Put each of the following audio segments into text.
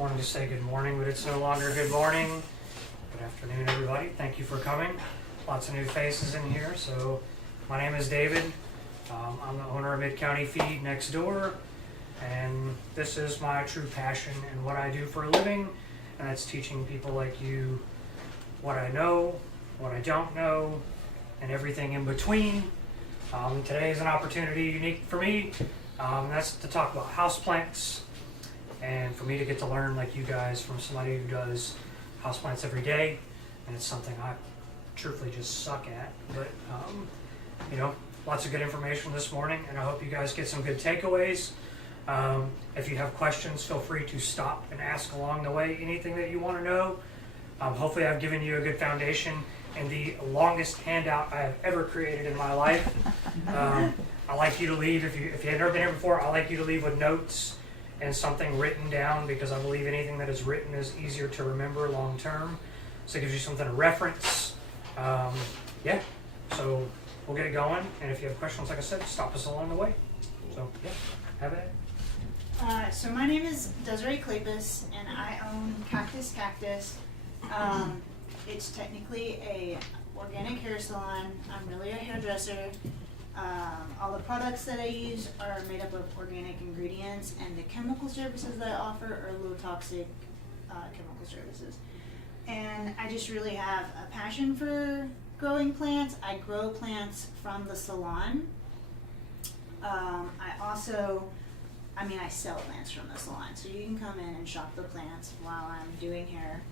wanted to say good morning, but it's no longer good morning. Good afternoon, everybody. Thank you for coming. Lots of new faces in here. So my name is David. I'm the owner of Mid-County Feed next door, and this is my true passion and what I do for a living, and that's teaching people like you what I know, what I don't know, and everything in between. Today is an opportunity unique for me. That's to talk about houseplants, and for me to get to learn like you guys from somebody who does houseplants every day, and it's something I truthfully just suck at. But lots of good information this morning, and I hope you guys get some good takeaways. If you have questions, feel free to stop and ask along the way anything that you want to know. Hopefully I've given you a good foundation and the longest handout I have ever created in my life. I like you to leave, if you have never been here before, I like you to leave with notes and something written down, because I believe anything that is written is easier to remember long term. So it gives you something to reference. So we'll get it going, and if you have questions, like I said, stop us along the way. So have it. So my name is Desiree Kleypas, and I own Cactus Cactus. It's technically a organic hair salon. I'm really a hairdresser. All the products that I use are made up of organic ingredients, and the chemical services that I offer are low toxic chemical services. And I just really have a passion for growing plants. I grow plants from the salon. I sell plants from the salon, so you can come in and shop the plants while I'm doing hair.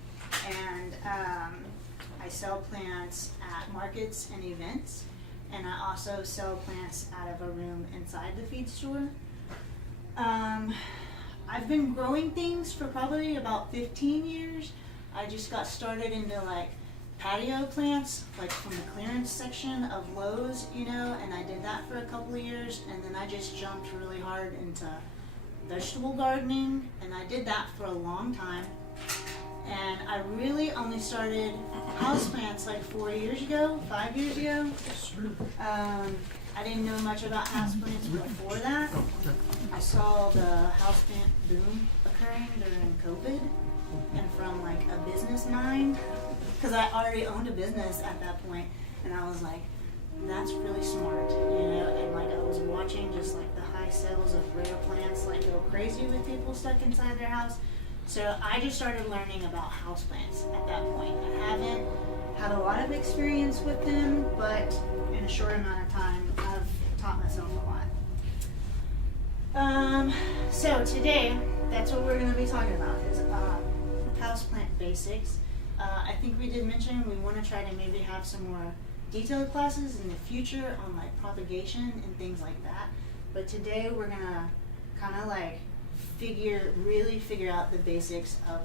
And I sell plants at markets and events, and I also sell plants out of a room inside the feed store. I've been growing things for probably about 15 years. I just got started into like patio plants, like from the clearance section of Lowe's, and I did that for a couple of years, and then I just jumped really hard into vegetable gardening, and I did that for a long time. And I really only started houseplants like 5 years ago. I didn't know much about houseplants before that. I saw the houseplant boom occurring during COVID, and from like a business mind, because I already owned a business at that point, and I was like, that's really smart, and like I was watching just like the high sales of rare plants like go crazy with people stuck inside their house. So I just started learning about houseplants at that point. I haven't had a lot of experience with them, but in a short amount of time, I've taught myself a lot. So today, that's what we're going to be talking about, is houseplant basics. I think we did mention we want to try to maybe have some more detailed classes in the future on like propagation and things like that. But today we're going to kind of like really figure out the basics of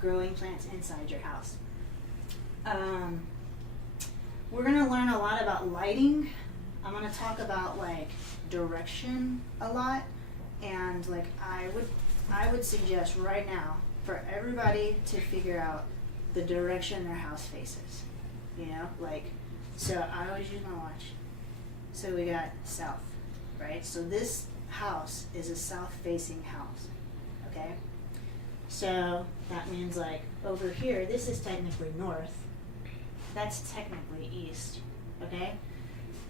growing plants inside your house. We're going to learn a lot about lighting. I'm going to talk about like direction a lot, and like I would suggest right now for everybody to figure out the direction their house faces. So I always use my watch. So we got south, right? So this house is a south-facing house, okay? So that means like over here, this is technically north. That's technically east, okay?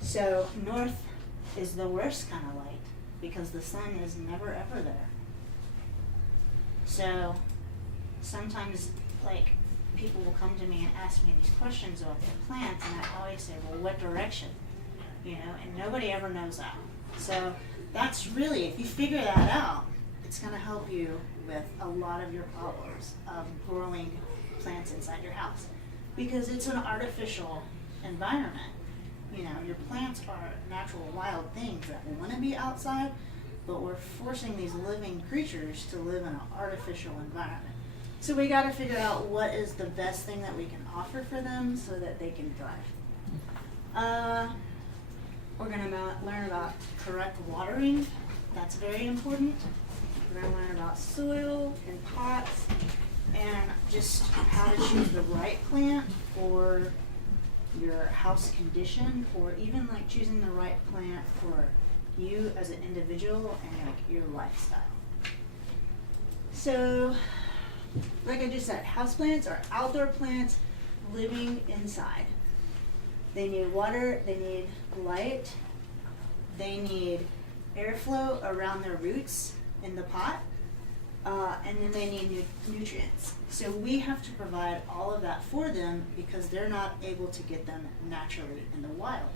So north is the worst kind of light because the sun is never ever there. So sometimes like people will come to me and ask me these questions about their plants, and I always say, well, what direction? And nobody ever knows that. So that's really, if you figure that out, it's going to help you with a lot of your problems of growing plants inside your house, because it's an artificial environment. Your plants are natural wild things that want to be outside, but we're forcing these living creatures to live in an artificial environment. So we got to figure out what is the best thing that we can offer for them so that they can thrive. We're going to learn about correct watering. That's very important. We're going to learn about soil and pots, and just how to choose the right plant for your house condition, or even like choosing the right plant for you as an individual and like your lifestyle. So like I just said, houseplants are outdoor plants living inside. They need water, they need light, they need airflow around their roots in the pot, and then they need nutrients. So we have to provide all of that for them because they're not able to get them naturally in the wild.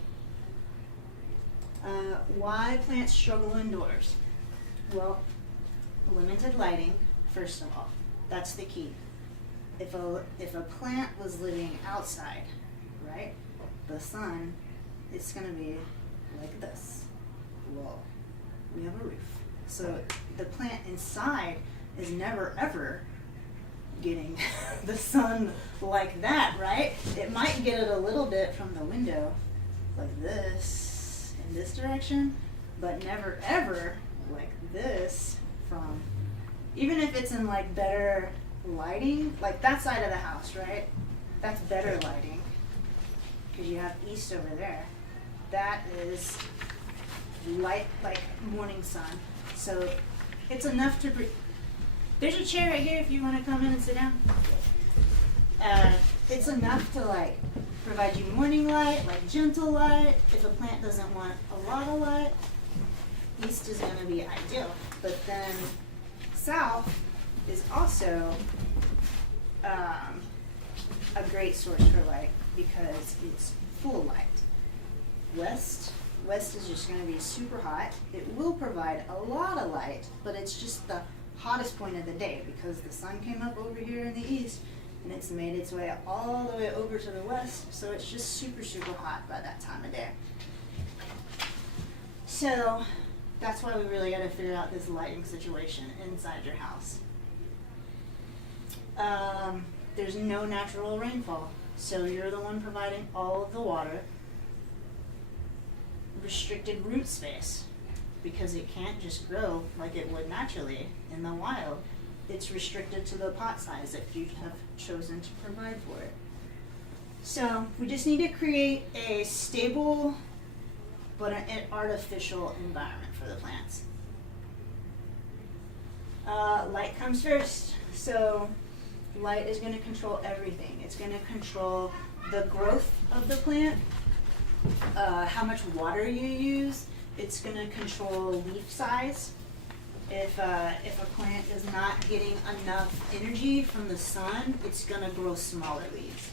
Why plants struggle indoors? Well, limited lighting, first of all. That's the key. If a plant was living outside, right, the sun, it's gonna be like this. Well, we have a roof. So the plant inside is never ever getting the sun like that, right? It might get it a little bit from the window, like this, in this direction, but never ever like this from, even if it's in like better lighting, like that side of the house, right? That's better lighting, because you have east over there. That is light, like morning sun. So it's enough to there's a chair right here if you want to come in and sit down. It's enough to like provide you morning light, like gentle light. If a plant doesn't want a lot of light, east is going to be ideal. But then south is also a great source for light because it's full light. West is just going to be super hot. It will provide a lot of light, but it's just the hottest point of the day because the sun came up over here in the east and it's made its way all the way over to the west, so it's just super, super hot by that time of day. So that's why we really got to figure out this lighting situation inside your house. There's no natural rainfall, so you're the one providing all of the water. Restricted root space, because it can't just grow like it would naturally in the wild. It's restricted to the pot size that you have chosen to provide for it. So we just need to create a stable but an artificial environment for the plants. Light comes first. So light is going to control everything. It's going to control the growth of the plant, how much water you use. It's going to control leaf size. If a plant is not getting enough energy from the sun, it's going to grow smaller leaves.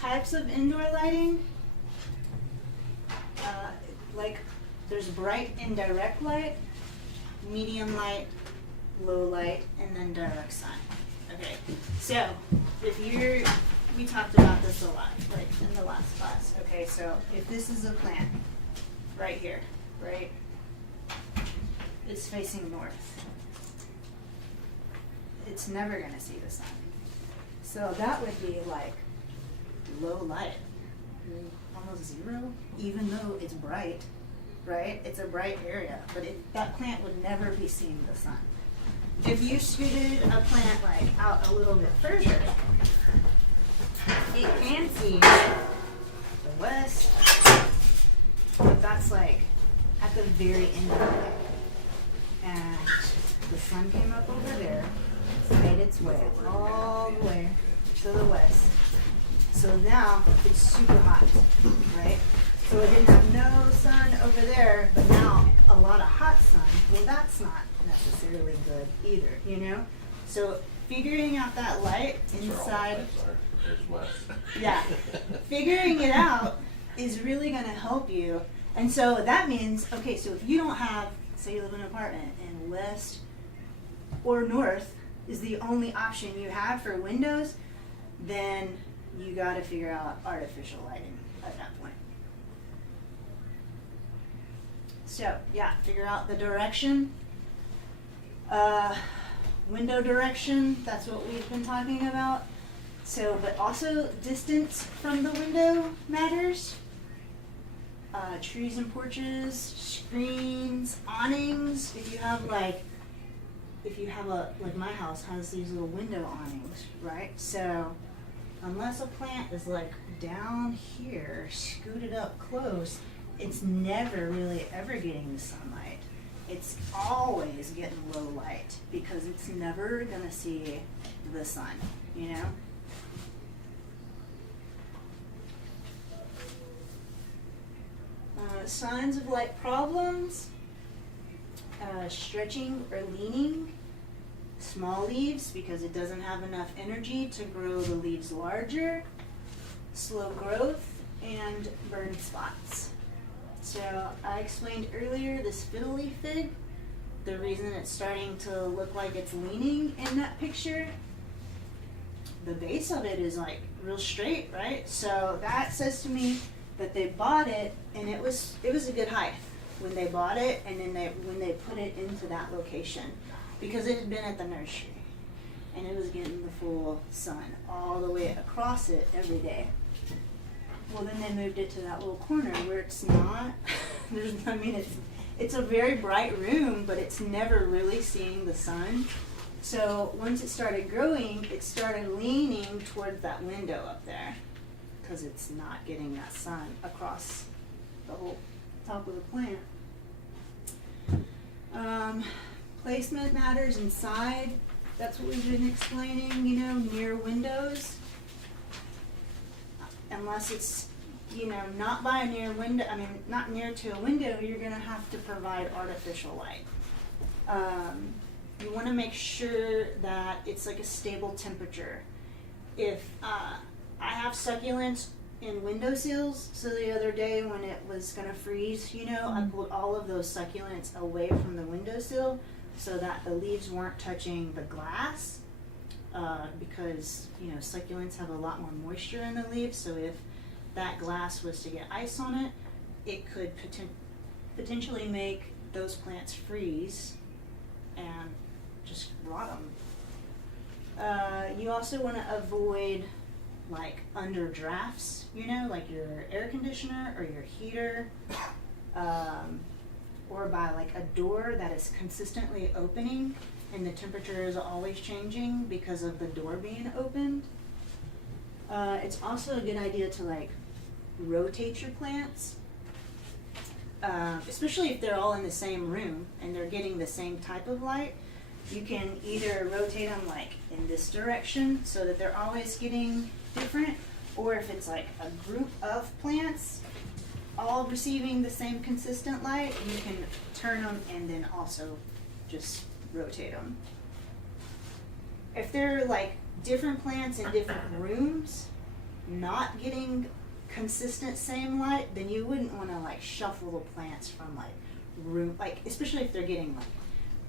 Types of indoor lighting, like there's bright indirect light, medium light, low light, and then direct sun. Okay, so we talked about this a lot, like in the last class. Okay, so if this is a plant right here, right, it's facing north, it's never gonna see the sun. So that would be like low light, almost zero, even though it's bright, right? It's a bright area, but that plant would never be seeing the sun. If you scooted a plant like out a little bit further, it can see the west, but that's like at the very end of the day. And the sun came up over there, made its way all the way to the west. So now it's super hot, right? So it didn't have no sun over there, but now a lot of hot sun. Well, that's not necessarily good either, you know? So figuring out that light inside, yeah, figuring it out is really going to help you. And so that means, okay, so if you don't have, say you live in an apartment and west or north is the only option you have for windows, then you got to figure out artificial lighting at that point. So yeah, figure out the direction. Window direction, that's what we've been talking about. So, but also distance from the window matters. Trees and porches, screens, awnings. If you have like my house has these little window awnings, right? So unless a plant is like down here, scooted up close, it's never really ever getting the sunlight. It's always getting low light because it's never gonna see the sun, you know? Signs of light problems, stretching or leaning, small leaves because it doesn't have enough energy to grow the leaves larger, slow growth, and burn spots. So I explained earlier this fiddle leaf fig, the reason it's starting to look like it's leaning in that picture, the base of it is like real straight, right? So that says to me that they bought it and it was a good height when they bought it, and then when they put it into that location, because it had been at the nursery and it was getting the full sun all the way across it every day. Well, then they moved it to that little corner where it's not. It's a very bright room, but it's never really seeing the sun. So once it started growing, it started leaning towards that window up there because it's not getting that sun across the whole top of the plant. Placement matters inside. That's what we've been explaining, you know, near windows. Unless it's, you know, not by a near window, not near to a window, you're gonna have to provide artificial light. You wanna make sure that it's like a stable temperature. If, I have succulents in windowsills, so the other day when it was gonna freeze, you know, I pulled all of those succulents away from the windowsill so that the leaves weren't touching the glass. Because, you know, succulents have a lot more moisture in the leaves, so if that glass was to get ice on it, it could potentially make those plants freeze and just rot them. You also want to avoid like under drafts, you know, like your air conditioner or your heater, or by like a door that is consistently opening and the temperature is always changing because of the door being opened. It's also a good idea to like rotate your plants, especially if they're all in the same room and they're getting the same type of light. You can either rotate them like in this direction so that they're always getting different, or if it's like a group of plants all receiving the same consistent light, you can turn them and then also just rotate them. If they're like different plants in different rooms, not getting consistent same light, then you wouldn't want to like shuffle the plants from like room, like especially if they're getting like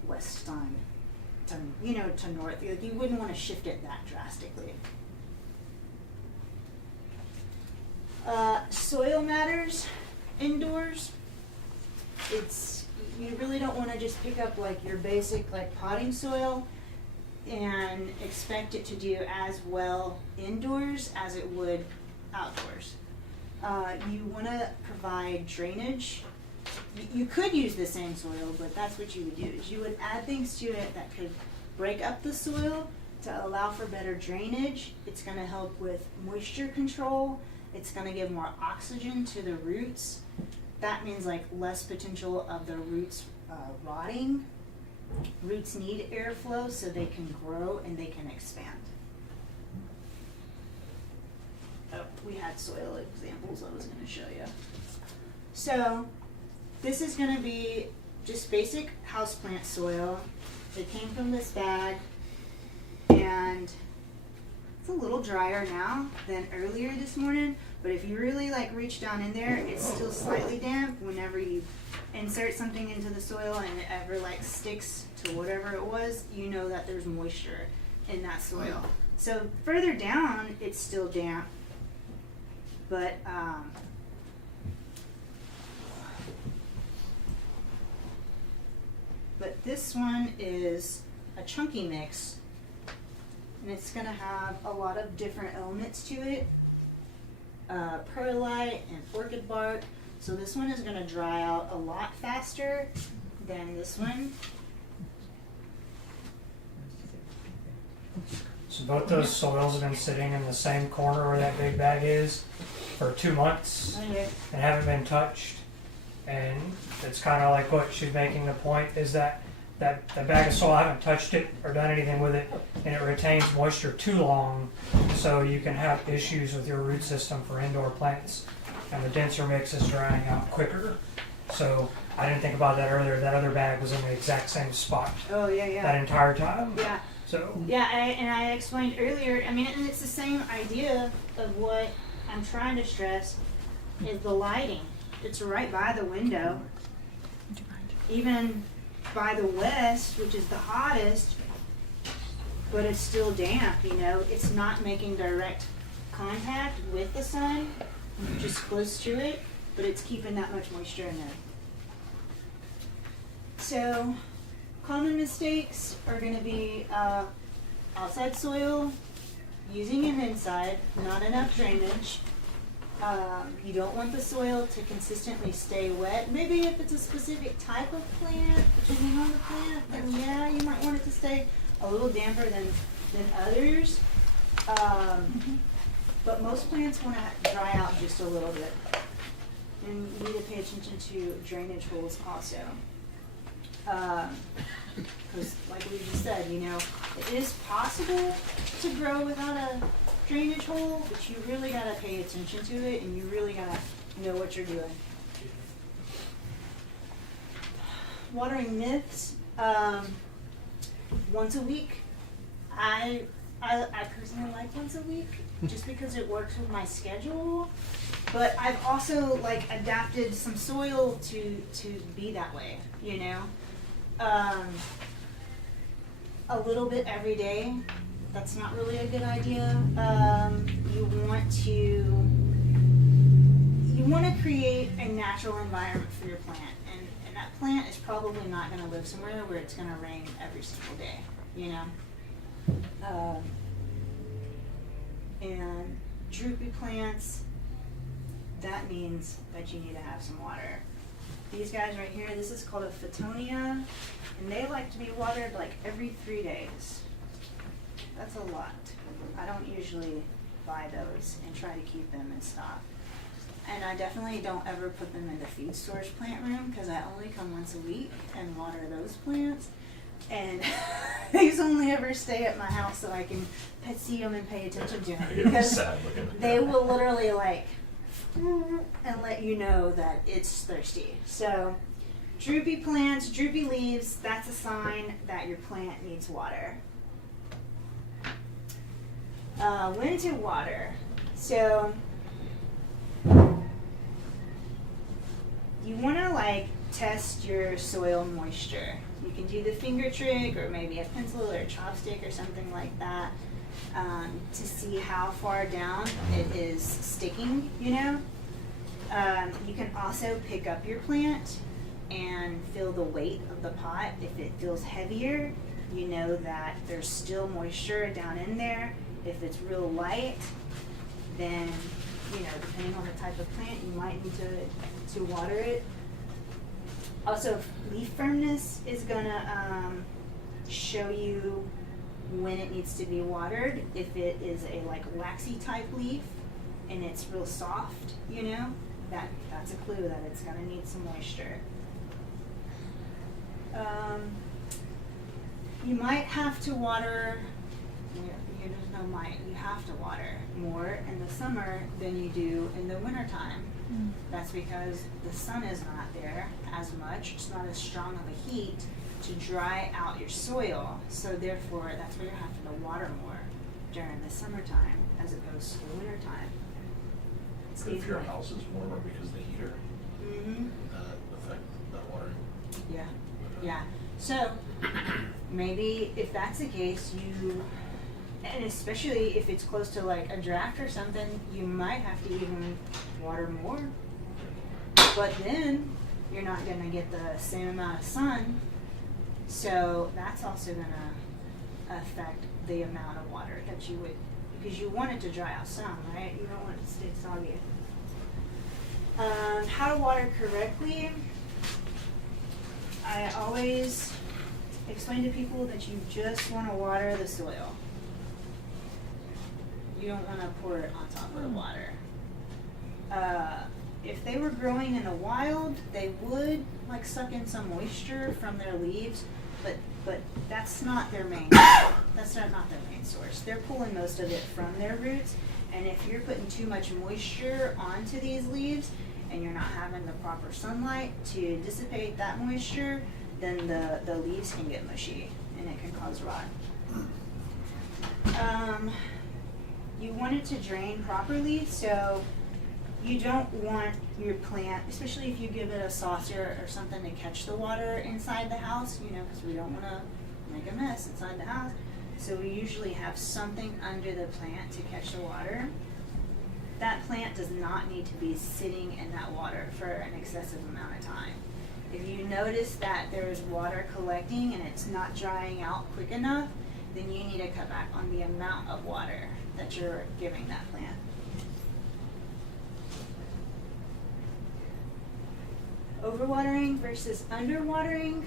west on to, you know, to north. Like, you wouldn't want to shift it that drastically. Soil matters indoors. You really don't want to just pick up like your basic like potting soil and expect it to do as well indoors as it would outdoors. You want to provide drainage. You could use the same soil, but that's what you would do, is you would add things to it that could break up the soil to allow for better drainage. It's going to help with moisture control. It's going to give more oxygen to the roots. That means like less potential of the roots rotting. Roots need airflow so they can grow and they can expand. Oh, we had soil examples I was going to show you. So this is going to be just basic houseplant soil. It came from this bag, and it's a little drier now than earlier this morning, but if you really like reach down in there, it's still slightly damp. Whenever you insert something into the soil and it ever like sticks to whatever it was, you know that there's moisture in that soil. So further down, it's still damp, but this one is a chunky mix, and it's going to have a lot of different elements to it, perlite and orchid bark. So this one is going to dry out a lot faster than this one. So both those soils have been sitting in the same corner where that big bag is for 2 months Okay. and haven't been touched. And it's kind of like what she's making the point is that the bag of soil, I haven't touched it or done anything with it, and it retains moisture too long, so you can have issues with your root system for indoor plants. And the denser mix is drying out quicker. So I didn't think about that earlier. That other bag was in the exact same spot Oh, yeah. that entire time. Yeah. So Yeah, I explained earlier, I mean, and it's the same idea of what I'm trying to stress is the lighting. It's right by the window. Even by the west, which is the hottest, but it's still damp, you know. It's not making direct contact with the sun, just close to it, but it's keeping that much moisture in there. So, common mistakes are going to be outside soil, using it inside, not enough drainage. You don't want the soil to consistently stay wet. Maybe if it's a specific type of plant, depending on the plant, then yeah, you might want it to stay a little damper than others. But most plants want to dry out just a little bit. And you need to pay attention to drainage holes also. Because like we just said, you know, it is possible to grow without a drainage hole, but you really gotta pay attention to it, and you really gotta know what you're doing. Watering myths, once a week. I personally like once a week, just because it works with my schedule. But I've also like adapted some soil to be that way, you know. A little bit every day, that's not really a good idea. You want to create a natural environment for your plant, and that plant is probably not going to live somewhere where it's going to rain every single day, you know. And droopy plants, that means that you need to have some water. These guys right here, this is called a Phytonia, and they like to be watered like every 3 days. That's a lot. I don't usually buy those and try to keep them in stock. And I definitely don't ever put them in the feed storage plant room, because I only come once a week and water those plants. And these only ever stay at my house so I can see them and pay attention to them. Because they will literally like and let you know that it's thirsty. So droopy plants, droopy leaves, that's a sign that your plant needs water. When to water. So you want to like test your soil moisture. You can do the finger trick, or maybe a pencil or a chopstick or something like that, to see how far down it is sticking, you know. You can also pick up your plant and feel the weight of the pot. If it feels heavier, you know that there's still moisture down in there. If it's real light, then, you know, depending on the type of plant, you might need to water it. Also, leaf firmness is gonna show you when it needs to be watered. If it is a like waxy type leaf and it's real soft, you know, that's a clue that it's gonna need some moisture. You might have to water. There's no might. You have to water more in the summer than you do in the wintertime. That's because the sun is not there as much. It's not as strong of a heat to dry out your soil. So therefore, that's where you're having to water more during the summertime as opposed to the wintertime. But if your house is warmer because of the heater, Mm-hmm. that affect that watering? Yeah. Yeah. So maybe if that's the case, and especially if it's close to like a draft or something, you might have to even water more. But then you're not going to get the same amount of sun. So that's also going to affect the amount of water that you would, because you want it to dry out some, right? You don't want it to stay soggy. How to water correctly. I always explain to people that you just want to water the soil. You don't want to pour it on top of the water. if they were growing in the wild, they would like suck in some moisture from their leaves, but that's not their main that's not their main source. They're pulling most of it from their roots, and if you're putting too much moisture onto these leaves and you're not having the proper sunlight to dissipate that moisture, then the leaves can get mushy and it can cause rot. You want it to drain properly, so you don't want your plant, especially if you give it a saucer or something to catch the water inside the house, you know, because we don't want to make a mess inside the house. So we usually have something under the plant to catch the water. That plant does not need to be sitting in that water for an excessive amount of time. If you notice that there's water collecting and it's not drying out quick enough, then you need to cut back on the amount of water that you're giving that plant. Overwatering versus underwatering.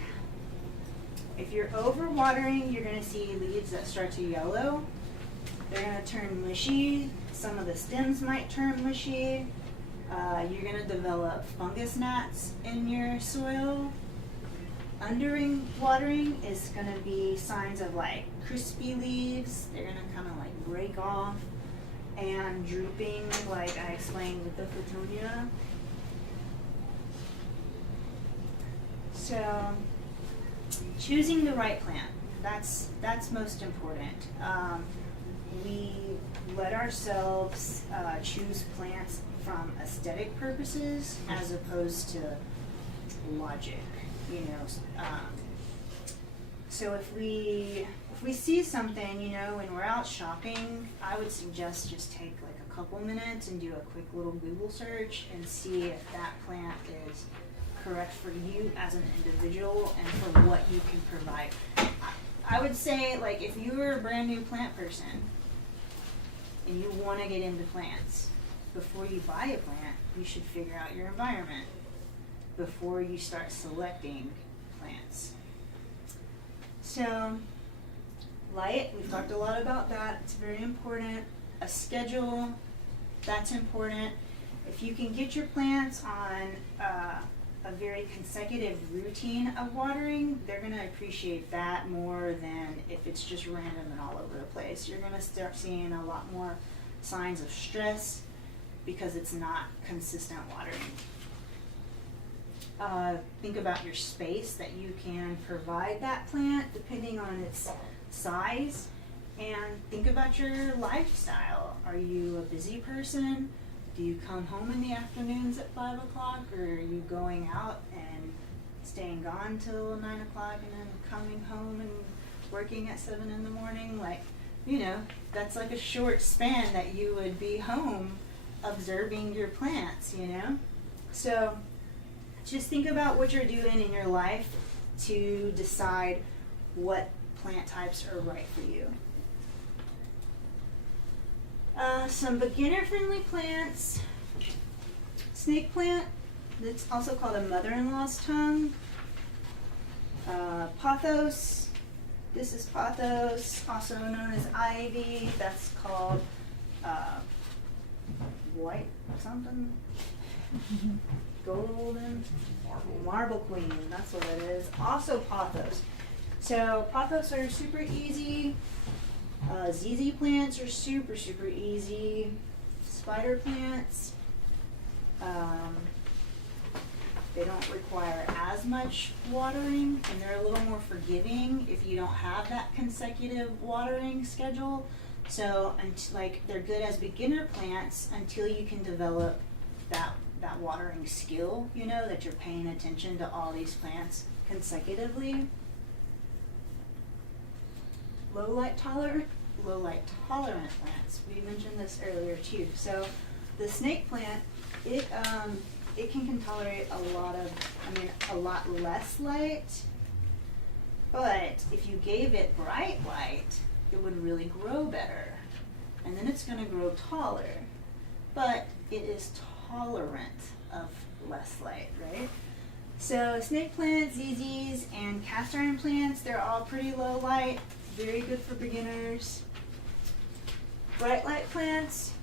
If you're overwatering, you're going to see leaves that start to yellow. They're going to turn mushy. Some of the stems might turn mushy. You're going to develop fungus gnats in your soil. Underwatering is going to be signs of like crispy leaves. They're going to kind of like break off, and drooping, like I explained with the Fittonia. So choosing the right plant, that's most important. We let ourselves choose plants from aesthetic purposes as opposed to logic, you know. So if we see something, you know, when we're out shopping, I would suggest just take like a couple minutes and do a quick little Google search and see if that plant is correct for you as an individual and for what you can provide. I would say, like, if you were a brand new plant person and you want to get into plants, before you buy a plant, you should figure out your environment before you start selecting plants. So, light, we've talked a lot about that. It's very important. A schedule, that's important. If you can get your plants on a very consecutive routine of watering, they're going to appreciate that more than if it's just random and all over the place. You're going to start seeing a lot more signs of stress because it's not consistent watering. Think about your space that you can provide that plant depending on its size, and think about your lifestyle. Are you a busy person? Do you come home in the afternoons at 5 o'clock, or are you going out and staying gone till 9 o'clock and then coming home and working at 7 in the morning? Like, you know, that's like a short span that you would be home observing your plants, you know? So just think about what you're doing in your life to decide what plant types are right for you. Some beginner-friendly plants. Snake plant, that's also called a mother-in-law's tongue. Pothos, this is pothos, also known as ivy. That's called white something. Golden marble queen, that's what it is. Also pothos. So pothos are super easy. ZZ plants are super easy. Spider plants, they don't require as much watering, and they're a little more forgiving if you don't have that consecutive watering schedule. So, like, they're good as beginner plants until you can develop that watering skill, you know, that you're paying attention to all these plants consecutively. Low light tolerant plants. We mentioned this earlier too. So the snake plant, it can tolerate a lot less light, but if you gave it bright light, it would really grow better, and then it's going to grow taller, but it is tolerant of less light, right? So snake plants, ZZs, and cast iron plants, they're all pretty low light, very good for beginners. Bright light plants,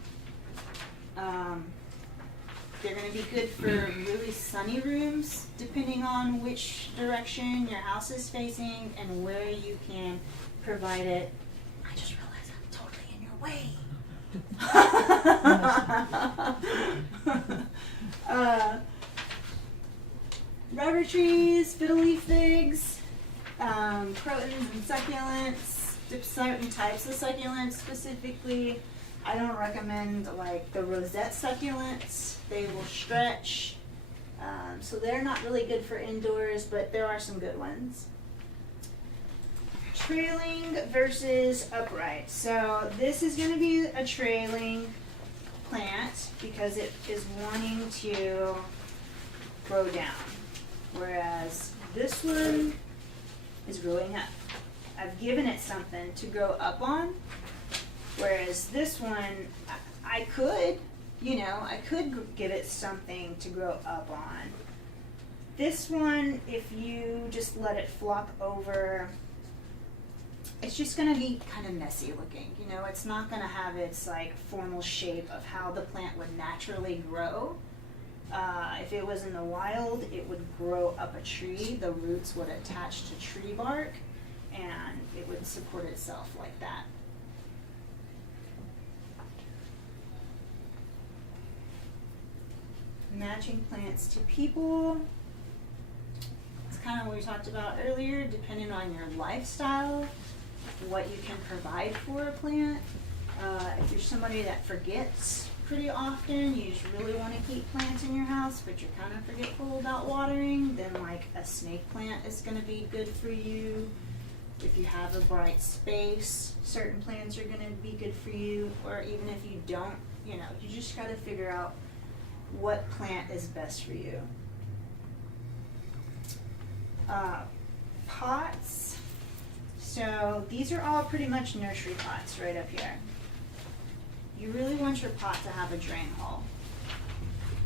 They're going to be good for really sunny rooms, depending on which direction your house is facing and where you can provide it. I just realized I'm totally in your way. Rubber trees, fiddle leaf figs, crotons and succulents, certain types of succulents specifically. I don't recommend like the rosette succulents. They will stretch. So they're not really good for indoors, but there are some good ones. Trailing versus upright. So this is going to be a trailing plant because it is wanting to grow down. Whereas this one is growing up. I've given it something to grow up on. Whereas this one, I could give it something to grow up on. This one, if you just let it flop over, it's just going to be kind of messy looking. You know, it's not going to have its like formal shape of how the plant would naturally grow. If it was in the wild, it would grow up a tree. The roots would attach to tree bark, and it would support itself like that. Matching plants to people. It's kind of what we talked about earlier, depending on your lifestyle, what you can provide for a plant. If you're somebody that forgets pretty often, you just really want to keep plants in your house, but you're kind of forgetful about watering, then like a snake plant is going to be good for you. If you have a bright space, certain plants are going to be good for you. Or even if you don't, you just got to figure out what plant is best for you. Pots. So these are all pretty much nursery pots right up here. You really want your pot to have a drain hole.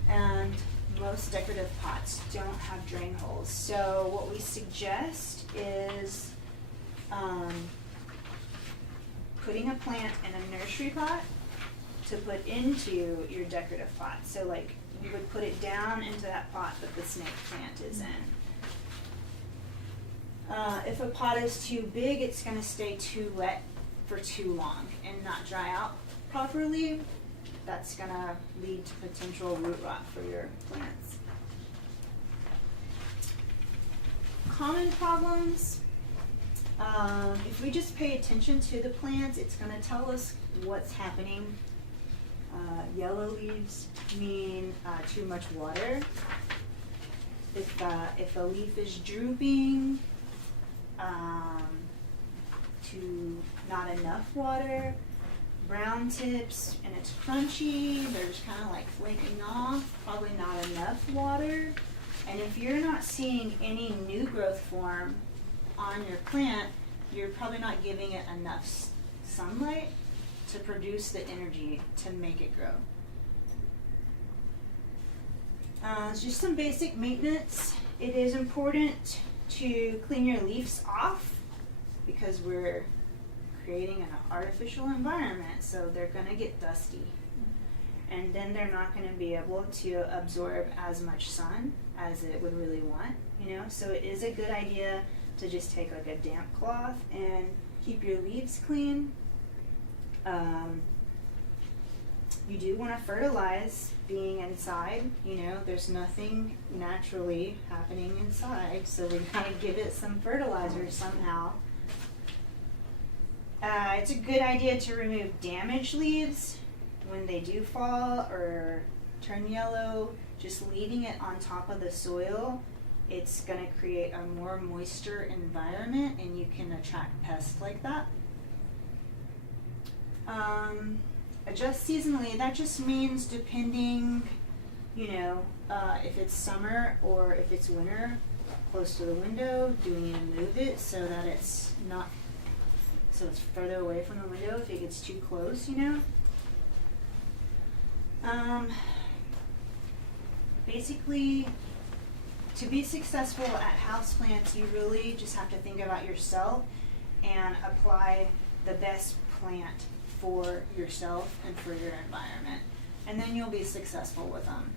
And most decorative pots don't have drain holes. So what we suggest is putting a plant in a nursery pot to put into your decorative pot. So like you would put it down into that pot that the snake plant is in. If a pot is too big, it's going to stay too wet for too long and not dry out properly. That's going to lead to potential root rot for your plants. Common problems. If we just pay attention to the plants, it's going to tell us what's happening. Yellow leaves mean too much water. If a leaf is drooping, to not enough water. Brown tips and it's crunchy, they're just kind of like flaking off, probably not enough water. And if you're not seeing any new growth form on your plant, you're probably not giving it enough sunlight to produce the energy to make it grow. Just some basic maintenance. It is important to clean your leaves off because we're creating an artificial environment, so they're going to get dusty. And then they're not going to be able to absorb as much sun as it would really want, So it is a good idea to just take like a damp cloth and keep your leaves clean. You do want to fertilize being inside, there's nothing naturally happening inside, so we gotta give it some fertilizer somehow. It's a good idea to remove damaged leaves when they do fall or turn yellow. Just leaving it on top of the soil, it's going to create a more moisture environment and you can attract pests like that. Adjust seasonally, that just means depending, if it's summer or if it's winter, close to the window, do we need to move it so that it's not, so it's further away from the window if it gets too close, Basically, to be successful at houseplants, you really just have to think about yourself and apply the best plant for yourself and for your environment. And then you'll be successful with them.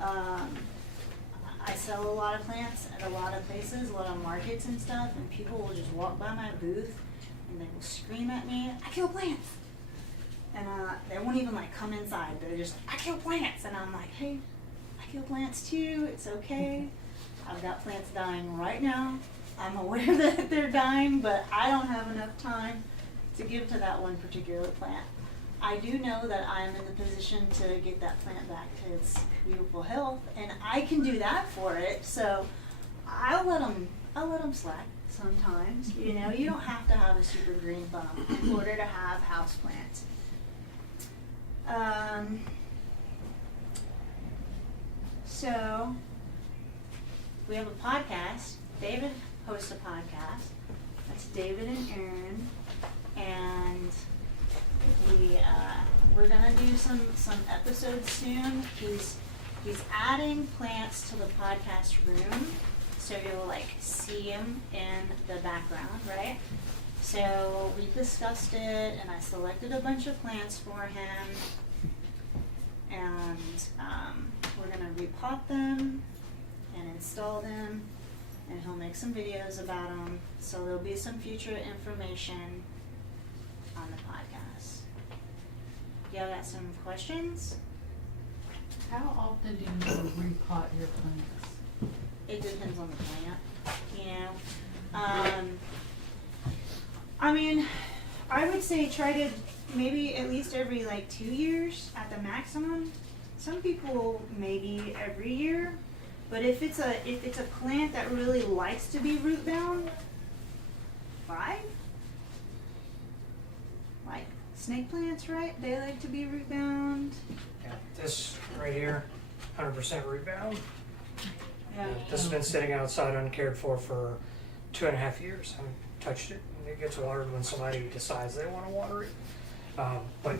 I sell a lot of plants at a lot of places, a lot of markets and stuff, and people will just walk by my booth and they will scream at me, "I kill plants!" And they won't even like come inside. They're just, "I kill plants!" And I'm like, "Hey, I kill plants too. It's okay. I've got plants dying right now. I'm aware that they're dying, but I don't have enough time to give to that one particular plant. I do know that I'm in the position to get that plant back to its beautiful health, and I can do that for it. So I'll let them slack sometimes. You know, you don't have to have a super green thumb in order to have houseplants. So we have a podcast. David hosts a podcast. That's David and Aaron, and we're gonna do some episodes soon. He's adding plants to the podcast room, so you'll like see him in the background, right? So we discussed it, and I selected a bunch of plants for him, and we're gonna repot them and install them, and he'll make some videos about them. So there'll be some future information on the podcast. Y'all got some questions? How often do you repot your plants? It depends on the plant, you know. I mean, I would say try to maybe at least every like 2 years at the maximum. Some people maybe every year, but if it's a plant that really likes to be root bound, 5. Like snake plants, right? They like to be root bound. Yeah, this right here, 100% root bound. Yeah. This has been sitting outside uncared for 2.5 years. I haven't touched it. It gets watered when somebody decides they want to water it. But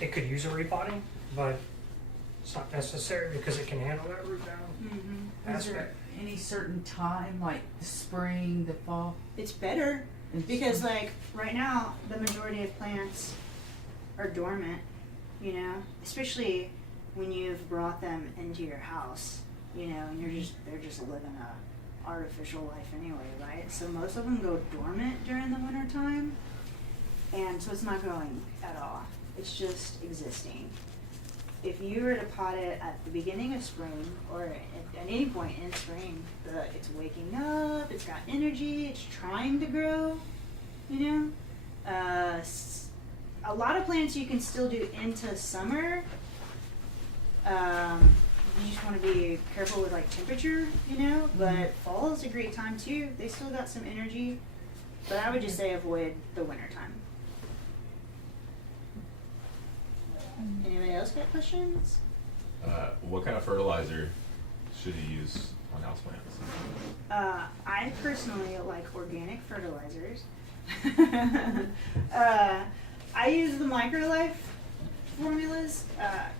it could use a repotting, but it's not necessary because it can handle that root bound Mm-hmm. Is there aspect. any certain time, like the spring, the fall? It's better because like right now the majority of plants are dormant, you know, especially when you've brought them into your house, you know, and they're just living a artificial life anyway, right? So most of them go dormant during the winter time, and so it's not growing at all. It's just existing. If you were to pot it at the beginning of spring or at any point in spring, it's waking up, it's got energy, it's trying to grow, you know? A lot of plants you can still do into summer. You just want to be careful with like temperature, you know, but fall is a great time too. They still got some energy, but I would just say avoid the winter time. Anybody else got questions? What kind of fertilizer should you use on houseplants? I personally like organic fertilizers. I use the MicroLife formulas,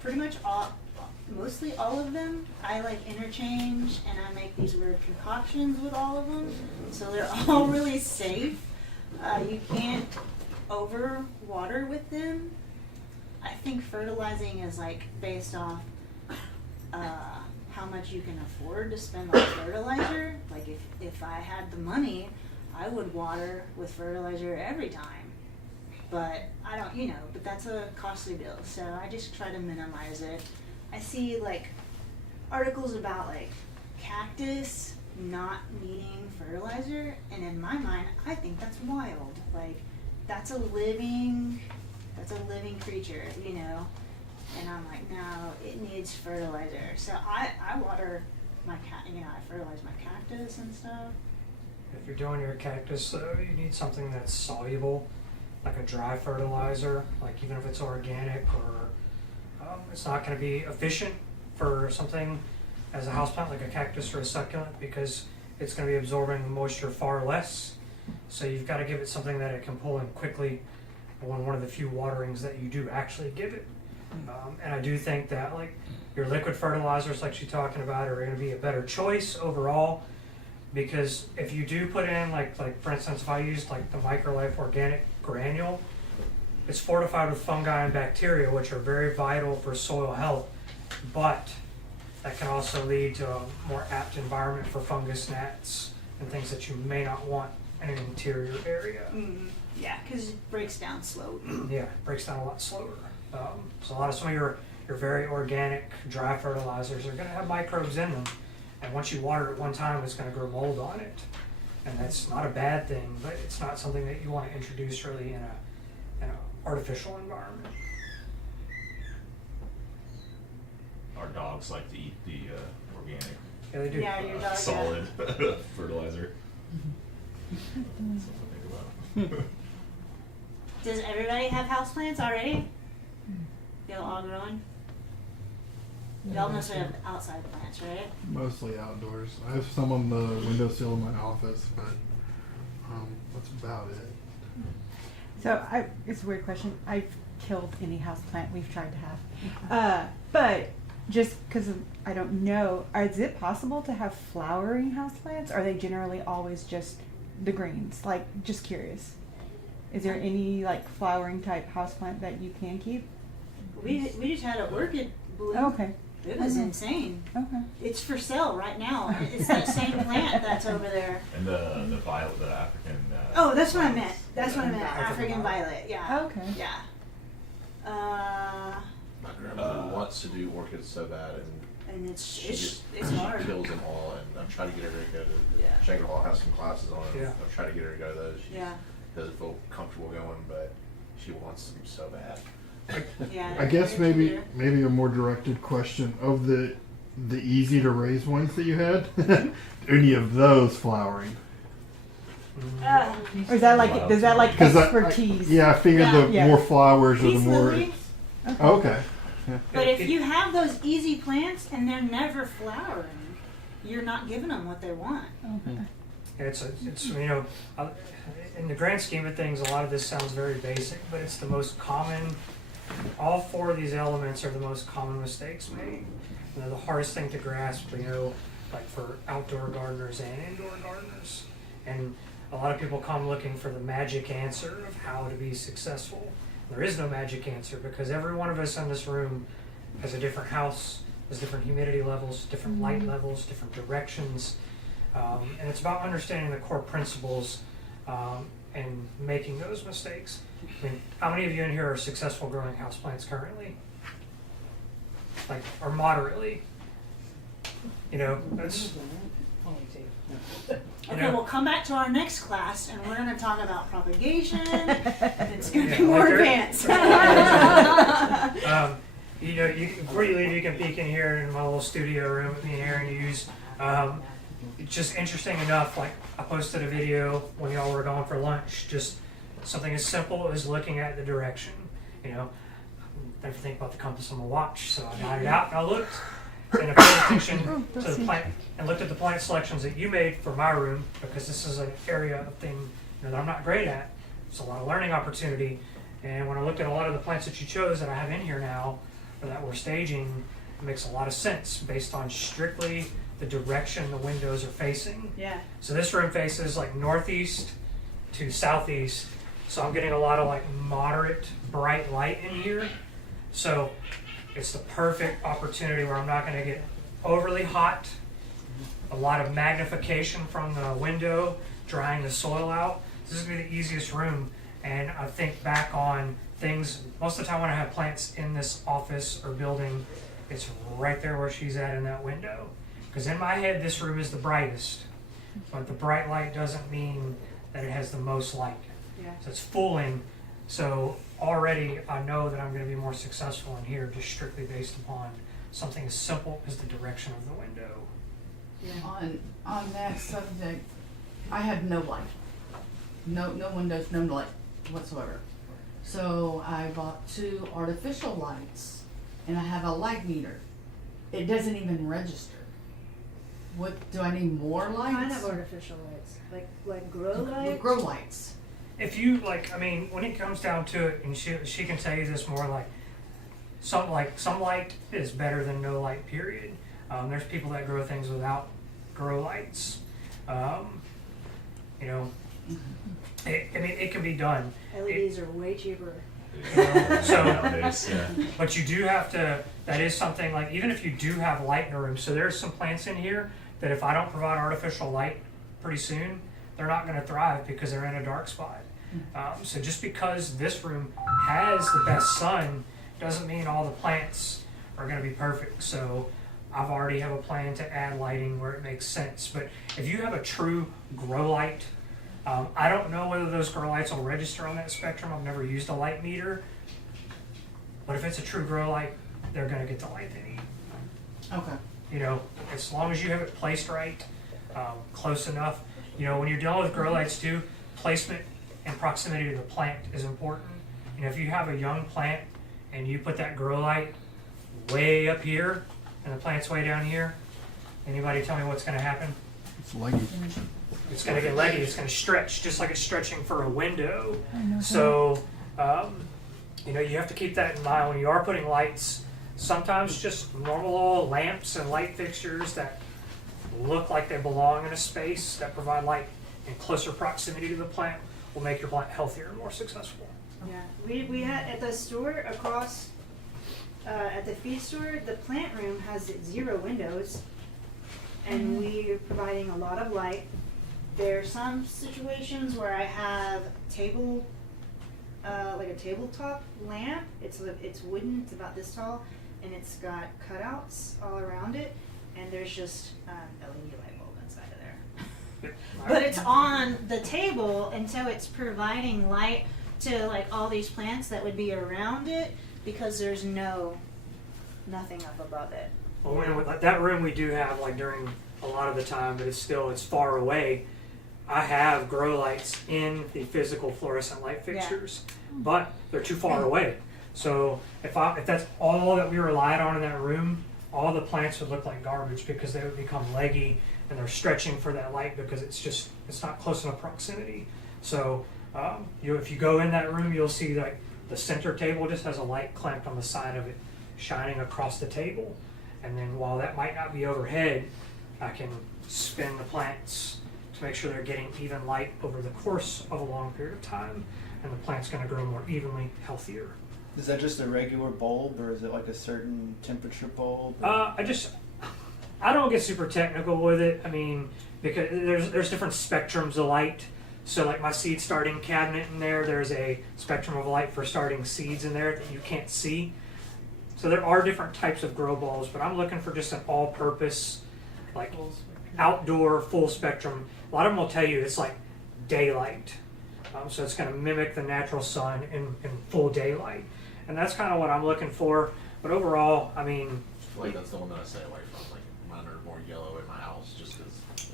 pretty much mostly all of them. I like interchange, and I make these weird concoctions with all of them, so they're all really safe. You can't over water with them. I think fertilizing is like based off how much you can afford to spend on fertilizer. Like if I had the money, I would water with fertilizer every time. But I don't, you know, but that's a costly bill. So I just try to minimize it. I see like articles about like cactus not needing fertilizer, and in my mind, I think that's wild. Like that's a living creature, you know, and I'm like, no, it needs fertilizer. So I water my I fertilize my cactus and stuff. If you're doing your cactus, though, you need something that's soluble, like a dry fertilizer, like even if it's organic, or it's not going to be efficient for something as a houseplant like a cactus or a succulent, because it's going to be absorbing the moisture far less. So you've got to give it something that it can pull in quickly on one of the few waterings that you do actually give it. And I do think that like your liquid fertilizers, like she's talking about, are going to be a better choice overall, because if you do put in like for instance, if I used like the MicroLife organic granule, it's fortified with fungi and bacteria, which are very vital for soil health, but that can also lead to a more apt environment for fungus gnats and things that you may not want in an interior area. Yeah, because it breaks down slowly. Yeah, it breaks down a lot slower. So some of your very organic dry fertilizers are going to have microbes in them, and once you water it one time, it's going to grow mold on it, and that's not a bad thing, but it's not something that you want to introduce really in an artificial environment. Our dogs like to eat the organic Yeah, they do. Yeah, your dog. solid fertilizer. Something to think about. Does everybody have houseplants already? Y'all all growing? Y'all mostly have outside plants, right? Mostly outdoors. I have some on the windowsill in my office, but that's about it. So it's a weird question. I've killed any house plant we've tried to have. But just because I don't know, is it possible to have flowering house plants? Or are they generally always just the greens? Like, just curious. Is there any like flowering type house plant that you can keep? We just had an orchid bloom. Oh, okay. It was insane. Okay. It's for sale right now. It's that same plant that's over there. And the violet, the African. Oh, that's what I meant. That's what I meant. African African violet. Yeah. Okay. Yeah. My grandmother wants to do orchids so bad, And and she it's just hard. kills them all. And I'm trying to get her to go to Yeah. Shangri-La, has some classes on it. Yeah. I'm trying to get her to go to those. She Yeah. doesn't feel comfortable going, but she wants them so bad. Yeah. I guess they're maybe cute. a more directed question of the easy to raise ones that you had. Any of those flowering? Or is that like does that like 'Cause expertise? I figured the Yeah. more flowers or the Peace more. lily. Okay. But if you have those easy plants and they're never flowering, you're not giving them what they want. Okay. It's in the grand scheme of things, a lot of this sounds very basic, but it's the most common. All four of these elements are the most common mistakes made. They're the hardest thing to grasp, like for outdoor gardeners and indoor gardeners. And a lot of people come looking for the magic answer of how to be successful. There is no magic answer because every one of us in this room has a different house, has different humidity levels, different light levels, different directions. And it's about understanding the core principles and making those mistakes. I mean, how many of you in here are successful growing houseplants currently? Like, or moderately? That's... Okay, we'll come back to our next class and we're going to talk about propagation. And it's going to Yeah, be more like advanced. Before you leave, you can peek in here in my little studio room with me and Aaron use. It's just interesting enough, like I posted a video when y'all were gone for lunch, just something as simple as looking at the direction. I never think about the compass on my watch, so I got it out and I looked. And I paid attention to the plant and looked at the plant selections that you made for my room because this is an area of thing that I'm not great at. It's a lot of learning opportunity. And when I looked at a lot of the plants that you chose that I have in here now, or that we're staging, it makes a lot of sense based on strictly the direction the windows are facing. Yeah. So this room faces like northeast to southeast. So I'm getting a lot of like moderate bright light in here. So it's the perfect opportunity where I'm not going to get overly hot, a lot of magnification from the window, drying the soil out. This is going to be the easiest room. And I think back on things, most of the time when I have plants in this office or building, it's right there where she's at in that window. Because in my head, this room is the brightest. But the bright light doesn't mean that it has the most light. Yeah. So it's fooling. So already I know that I'm going to be more successful in here just strictly based upon something as simple as the direction of the window. On that subject, I had no light. No windows, no light whatsoever. So I bought 2 artificial lights and I have a light meter. It doesn't even register. What, do I need more lights? Kind of artificial lights, like grow lights. Grow lights. If you when it comes down to it, and she can tell you this more like some light is better than no light, period. There's people that grow things without grow lights. It can be done. LEDs are way cheaper. So- nowadays, yeah. But you do have to, that is something like, even if you do have light in a room, so there's some plants in here that if I don't provide artificial light pretty soon, they're not gonna thrive because they're in a dark spot. So just because this room has the best sun, doesn't mean all the plants are gonna be perfect. So I've already have a plan to add lighting where it makes sense. But if you have a true grow light, I don't know whether those grow lights will register on that spectrum. I've never used a light meter. But if it's a true grow light, they're gonna get the light they need. Okay. You know, as long as you have it placed right, close enough. You know, when you're dealing with grow lights too, placement and proximity to the plant is important. You know, if you have a young plant and you put that grow light way up here and the plant's way down here, anybody tell me what's gonna happen? It's leggy. It's gonna get leggy, it's gonna stretch, just like it's stretching for a window. I know that. So, you know, you have to keep that in mind when you are putting lights. Sometimes just normal old lamps and light fixtures that look like they belong in a space that provide light in closer proximity to the plant will make your plant healthier and more successful. Yeah, we had at the store across, at the feed store, the plant room has 0 windows, and we're providing a lot of light. There are some situations where I have table, like a tabletop lamp. It's wooden. It's about this tall, and it's got cutouts all around it, and there's just LED light bulb inside of there. But it's on the table, and so it's providing light to like all these plants that would be around it because there's nothing up above it. Well, with that room we do have like during a lot of the time, but it's far away. I have grow lights in the physical fluorescent light fixtures, but they're too far away. So if that's all that we relied on in that room, all the plants would look like garbage because they would become leggy and they're stretching for that light because it's not close enough proximity. So if you go in that room, you'll see like the center table just has a light clamped on the side of it, shining across the table. And then while that might not be overhead, I can spin the plants to make sure they're getting even light over the course of a long period of time, and the plant's going to grow more evenly, healthier. Is that just a regular bulb, or is it like a certain temperature bulb? I don't get super technical with it. I mean, because there's different spectrums of light. So like my seed starting cabinet in there's a spectrum of light for starting seeds in there that you can't see. So there are different types of grow bulbs, but I'm looking for just an all-purpose, like outdoor full spectrum. A lot of them will tell you it's like daylight. So it's going to mimic the natural sun in full daylight. And that's kind of what I'm looking for. But overall, I mean, I feel like that's the one that I stay away from. Like mine are more yellow in my house just because it's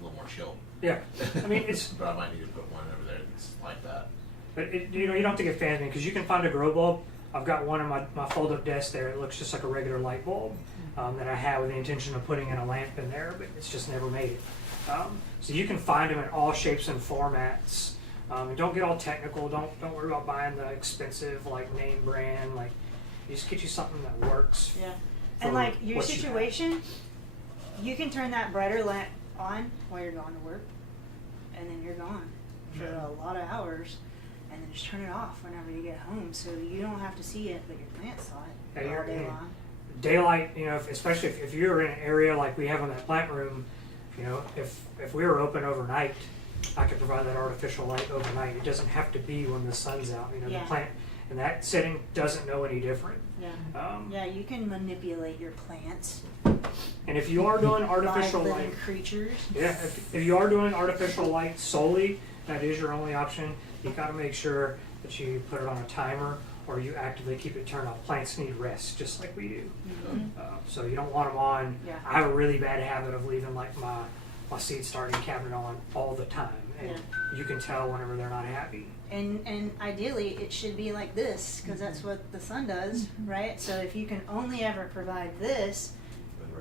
a little more chill. yeah. I mean, it's, But I might need to put one over there that's like that. but you know, you don't have to get fancy because you can find a grow bulb. I've got one in my fold-up desk there. It looks just like a regular light bulb that I had with the intention of putting in a lamp in there, but it's just never made it. So you can find them in all shapes and formats. And don't get all technical. Don't worry about buying the expensive like name brand. Like, you just get you something that works. Yeah. for And like your what you have. situation, you can turn that brighter lamp on while you're going to work, and then you're gone for a lot of hours, and then just turn it off whenever you get home, so you don't have to see it, but your plants saw it Yeah, all day yeah. long. Daylight, you know, especially if you're in an area like we have in that plant room, you know, if we were open overnight, I could provide that artificial light overnight. It doesn't have to be when the sun's out. You know, Yeah. the plant in that setting doesn't know any different. Yeah. Yeah, you can manipulate your plants. And if you are doing artificial Live living light, creatures. yeah, if you are doing artificial light solely, that is your only option. You got to make sure that you put it on a timer or you actively keep it turned off. Plants need rest, just like we do. So you don't want them on. Yeah. I have a really bad habit of leaving like my seed starting cabinet on all the time, and you can tell whenever they're not happy. And ideally, it should be like this, because that's what the sun does, right? So if you can only ever provide this,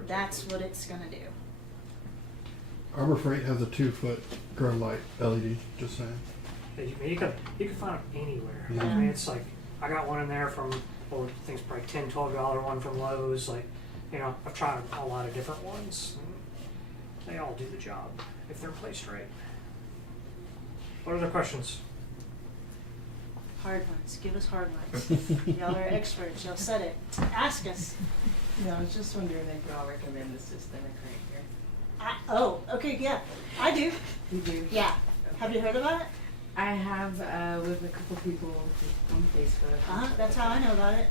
that's what it's gonna do. Arbor Freight has a 2-foot grow light LED. Just saying. You can find them anywhere. Yeah. I mean, it's like I got one in there from I think it's probably $10-12 one from Lowe's. Like, you know, I've tried a lot of different ones. And they all do the job if they're placed right. What other questions? Hard ones. Give us hard ones. Y'all are experts. Y'all said it. Ask us. No, I was just wondering if y'all recommend the systemic right Oh, okay, yeah. I do. here. You do? Yeah. Have you heard about it? I have with a couple people on Facebook. That's how I know about it.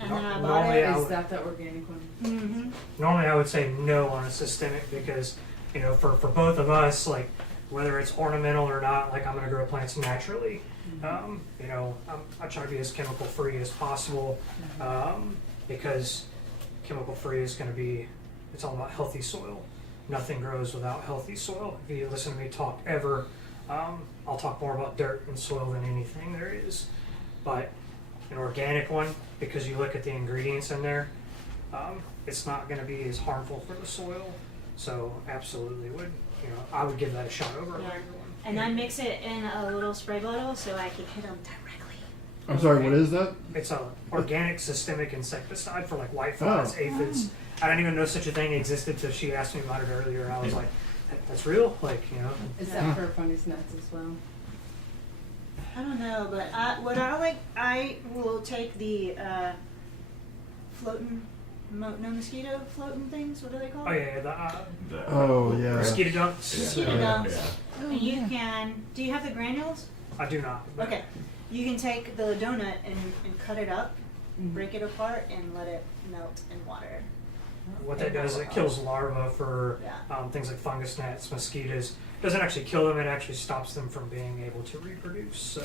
And then I bought Normally it. I Is would- that the organic one? Mm-hmm. Normally I would say no on a systemic because, you know, for both of us, like whether it's ornamental or not, like I'm gonna grow plants naturally. You know, I try to be as chemical free as possible because chemical free is gonna be, it's all about healthy soil. Nothing grows without healthy soil. If you listen to me talk ever, I'll talk more about dirt and soil than anything there is. But an organic one, because you look at the ingredients in there, it's not going to be as harmful for the soil. So absolutely would, you know, I would give that a shot over a Yeah. regular one. And I mix it in a little spray bottle so I can hit them directly. I'm sorry, what is that? It's a organic systemic insecticide for like whiteflies, aphids. I didn't even know such a thing existed till she asked me about it earlier. I was like, "That's real?" Like, you know. Is that for fungus gnats as well? I don't know, but I will take the floating, no mosquito floating things. What are they called? Oh yeah, The, Oh, yeah. mosquito dunks. Mosquito yeah. dunks. And you can. Do you have the granules? I do not. but Okay. You can take the donut and cut it up, break it apart, and let it melt in water. What that does is it kills larvae for Yeah. things like fungus gnats, mosquitoes. It doesn't actually kill them; it actually stops them from being able to reproduce. So,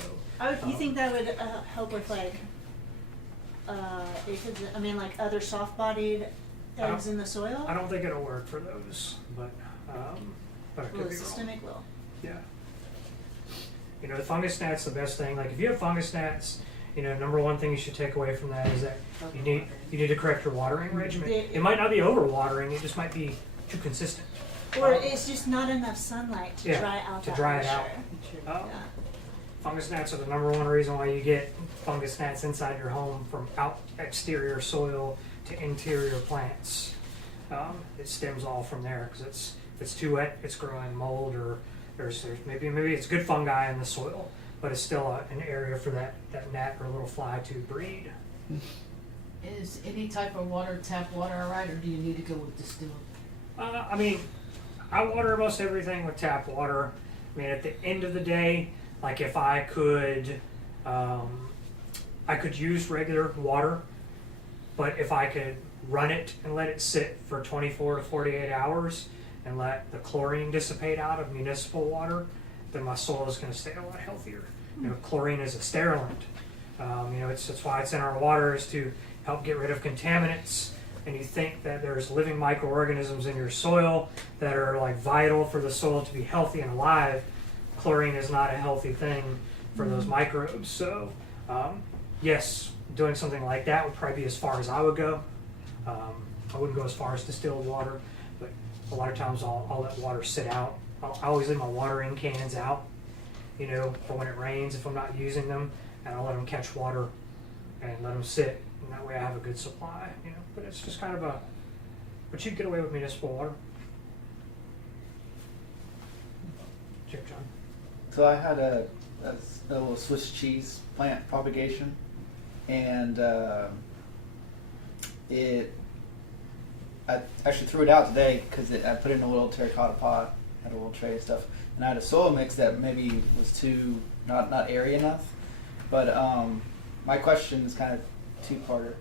You think that would help with like aphids? I mean, like other soft-bodied eggs in the soil? I don't think it'll work for those, but it Well, could the be wrong. systemic will. Yeah. You know, the fungus gnats the best thing. Like if you have fungus gnats, you know, number one thing you should take away from that is that you need to correct your watering regimen. It might not be overwatering; it just might be too consistent. Or it's just not enough sunlight to Yeah, dry out to that dry it moisture. out. Yeah. Fungus gnats are the number one reason why you get fungus gnats inside your home from exterior soil to interior plants. It stems all from there because if it's too wet, it's growing mold, or there's maybe it's good fungi in the soil, but it's still an area for that gnat or little fly to breed. Is any type of water tap water alright, or do you need to go with distilled? I mean, I water most everything with tap water. I mean, at the end of the day, like if I could use regular water, but if I could run it and let it sit for 24 to 48 hours and let the chlorine dissipate out of municipal water, then my soil is going to stay a lot healthier. You know, chlorine is a sterilant. You know, it's why it's in our water, is to help get rid of contaminants. And you think that there's living microorganisms in your soil that are like vital for the soil to be healthy and alive. Chlorine is not a healthy thing for those microbes. So, yes, doing something like that would probably be as far as I would go. I wouldn't go as far as distilled water, but a lot of times I'll let water sit out. I always leave my watering cans out, you know, for when it rains if I'm not using them, and I'll let them catch water and let them sit, and that way I have a good supply, you know. But it's just kind of but you can get away with municipal water. Check, John. So I had a little Swiss cheese plant propagation, and I actually threw it out today because I put it in a little terracotta pot, had a little tray of stuff, and I had a soil mix that maybe was too not airy enough. But my question is kind of two-parter.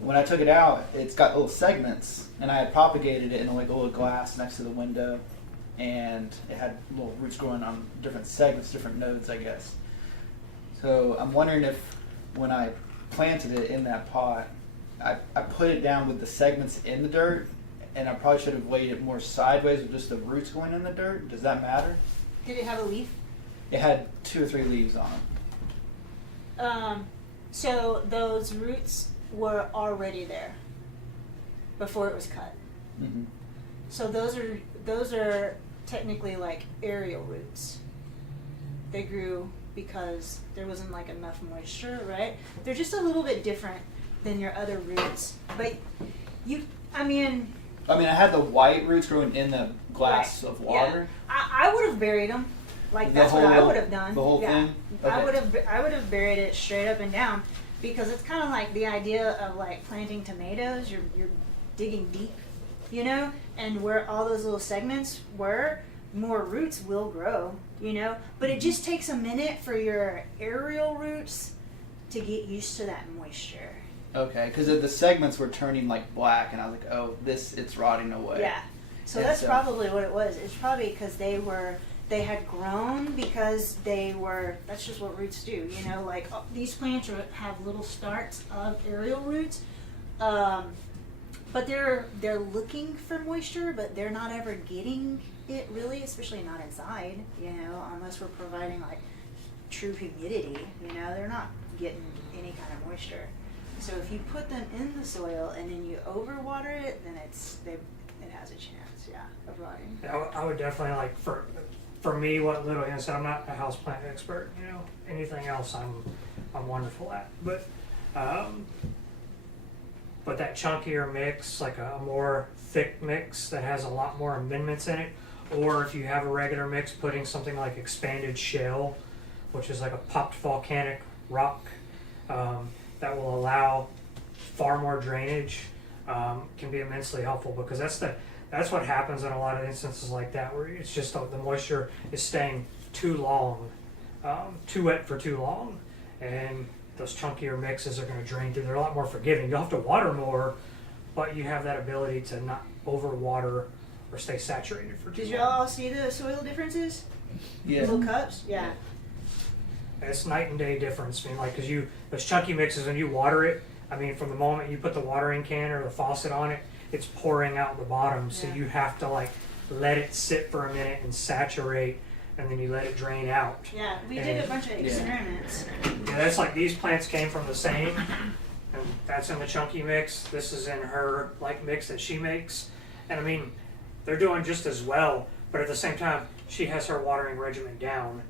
When I took it out, it's got little segments, and I had propagated it in like a little glass next to the window, and it had little roots growing on different segments, different nodes, I guess. So I'm wondering if when I planted it in that pot, I put it down with the segments in the dirt, and I probably should have laid it more sideways with just the roots going in the dirt. Does that matter? Did it have a leaf? It had 2 or 3 leaves on it. So those roots were already there before it was cut. Mm-hmm. So those are technically like aerial roots. They grew because there wasn't like enough moisture, right? They're just a little bit different than your other roots. But I mean, I had the white roots growing in the glass of water. Yeah. I would have buried them. Like The that's what I whole- would have done. the whole yeah. thing? I Okay. would have buried it straight up and down because it's kind of like the idea of like planting tomatoes. You're digging deep, you know, and where all those little segments were, more roots will grow, you know. But it just takes a minute for your aerial roots to get used to that moisture. Okay, because the segments were turning like black, and I was like, oh, it's rotting away. Yeah. So Yeah, that's so- probably what it was. It's probably because they had grown because that's just what roots do, you know, like these plants have little starts of aerial roots, but they're looking for moisture, but they're not ever getting it really, especially not inside, you know, unless we're providing like true humidity, you know, they're not getting any kind of moisture. So if you put them in the soil and then you overwater it, then it has a chance, yeah, of rotting. I would definitely like for me, what little, and so I'm not a houseplant expert, you know, anything else I'm wonderful at, but that chunkier mix, like a more thick mix that has a lot more amendments in it, or if you have a regular mix, putting something like expanded shell, which is like a popped volcanic rock that will allow far more drainage, can be immensely helpful, because that's what happens in a lot of instances like that, where it's just the moisture is staying too long, too wet for too long, and those chunkier mixes are going to drain through. They're a lot more forgiving. You'll have to water more, but you have that ability to not overwater or stay saturated for too Did long. y'all see the soil differences? Yeah. Little cups? Yeah. It's night and day difference. I mean, like, because those chunky mixes, when you water it, I mean, from the moment you put the watering can or the faucet on it, it's pouring out the bottom. So Yeah. you have to like let it sit for a minute and saturate, and then you let it drain out. Yeah, we did a bunch of experiments. Yeah, that's like these plants came from the same, and that's in the chunky mix. This is in her like mix that she makes, and I mean, they're doing just as well. But at the same time, she has her watering regimen down.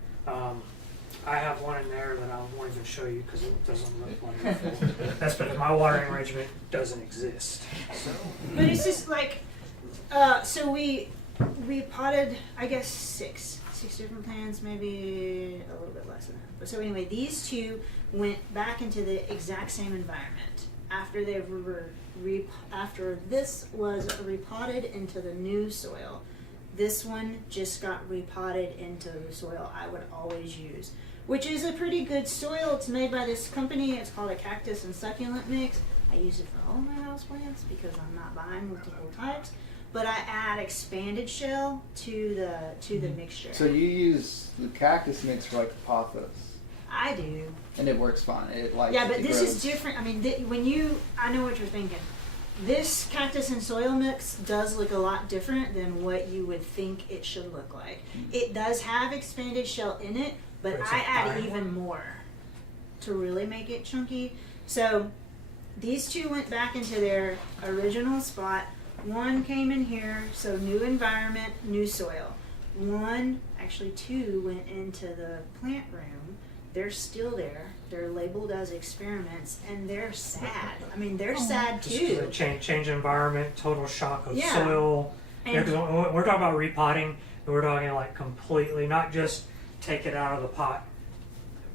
I have one in there that I won't even show you because it doesn't look wonderful. That's because my watering regimen doesn't exist. So But it's just like, so we potted, I guess, six different plants, maybe a little bit less than that. But so anyway, these two went back into the exact same environment after they were after this was repotted into the new soil. This one just got repotted into the soil I would always use, which is a pretty good soil. It's made by this company. It's called a cactus and succulent mix. I use it for all of my houseplants because I'm not buying multiple types. But I add expanded shell to the mixture. So you use the cactus mix for like the pothos, I do. and it works fine. It like Yeah, but it this grows. is different. I mean, I know what you're thinking. This cactus and soil mix does look a lot different than what you would think it should look like. It does have expanded shell in it, but It's I a add fine even more to really make it chunky. So these two went back into their original spot. One came in here, so new environment, new soil. Two went into the plant room. They're still there. They're labeled as experiments, and they're sad. I mean, they're sad just 'cause too. of change environment, total shock of Yeah. soil. And- Yeah, because when we're talking about repotting, we're talking like completely, not just take it out of the pot,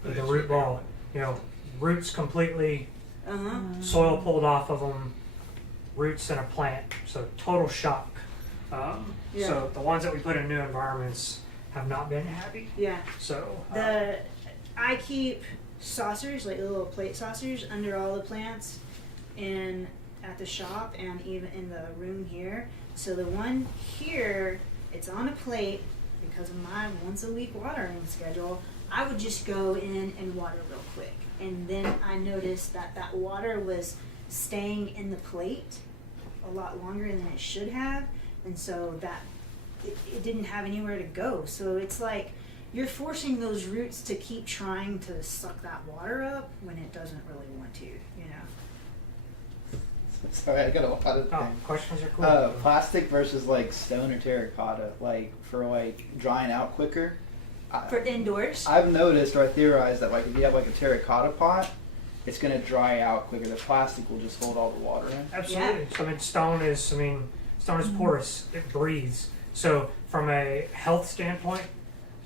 But the it's root ball. repairable. You know, roots completely, Uh-huh. soil pulled off of them, roots in a plant. So total shock. Yeah. So the ones that we put in new environments have not been happy. Yeah. So I keep saucers, like little plate saucers, under all the plants in at the shop and even in the room here. So the one here, it's on a plate because of my once a week watering schedule. I would just go in and water real quick, and then I noticed that water was staying in the plate a lot longer than it should have, and so that it didn't have anywhere to go. So it's like you're forcing those roots to keep trying to suck that water up when it doesn't really want to, you know. Sorry, I got a lot of oh, things. questions are cool. Plastic versus like stone or terracotta, like for like drying out quicker. For indoors. I've noticed, or I theorized that like if you have like a terracotta pot, it's gonna dry out quicker. The plastic will just hold all the water in. Absolutely. So stone is porous. It breathes. So from a health standpoint,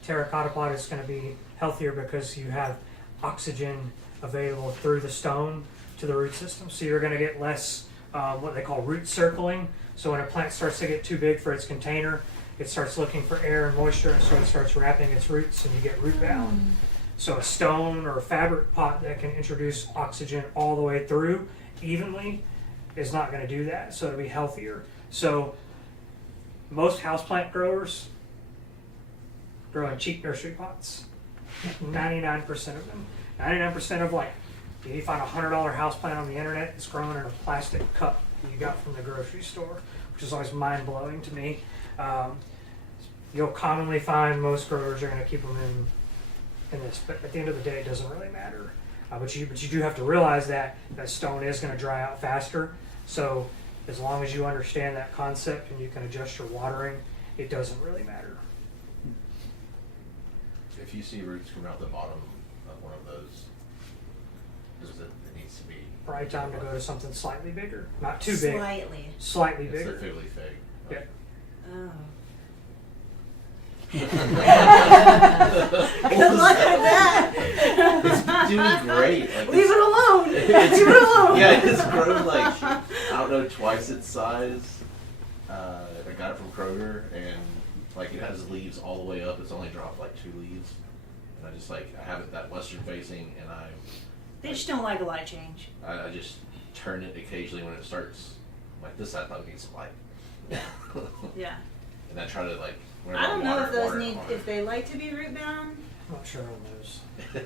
terracotta pot is going to be healthier because you have oxygen available through the stone to the root system. So you're going to get less what they call root circling. So when a plant starts to get too big for its container, it starts looking for air and moisture, and so it starts wrapping its roots, and you get root bound. So a stone or a fabric pot that can introduce oxygen all the way through evenly is not going to do that. So it'll be healthier. So most houseplant growers grow in cheap nursery pots. 99% of them. 99% of, like, if you find a $100 houseplant on the internet, it's grown in a plastic cup you got from the grocery store, which is always mind-blowing to me. You'll commonly find most growers are going to keep them in this, but at the end of the day, it doesn't really matter. But you do have to realize that stone is going to dry out faster. So as long as you understand that concept and you can adjust your watering, it doesn't really matter. If you see roots come out the bottom of one of those, it needs to be Probably time to go to something slightly bigger, not too big, Slightly. slightly it's the bigger. fiddly fig. Yeah. Oh. Good Good luck with that. It's doing great. Like, Leave it alone. it's- Leave it alone. Yeah, it's grown like, I don't know, twice its size. I got it from Kroger, and like it has leaves all the way up. It's only dropped like 2 leaves, and I just I have it that western facing, and They just don't like a light change. I just turn it occasionally when it starts like this side probably needs some light. Yeah. And I try to like. I don't know if those water need, on it. if they like to be root bound. I'm not sure on those.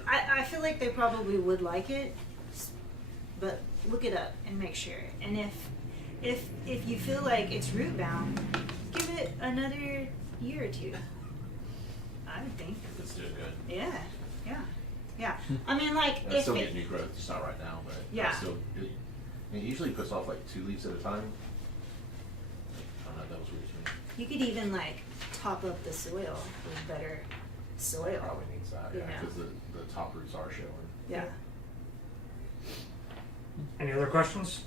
I feel like they probably would like it, but look it up and make sure. And if you feel like it's root bound, give it another year or 2. I would think. It's doing good. Yeah. I mean, like I if still it, get new growth, just not right now, but Yeah. it usually puts off like 2 leaves at a time. I don't know, that was weird to me. you could even like top up the soil with better soil. Probably needs that, yeah, Yeah. because the top roots are showing. Yeah. Any other questions?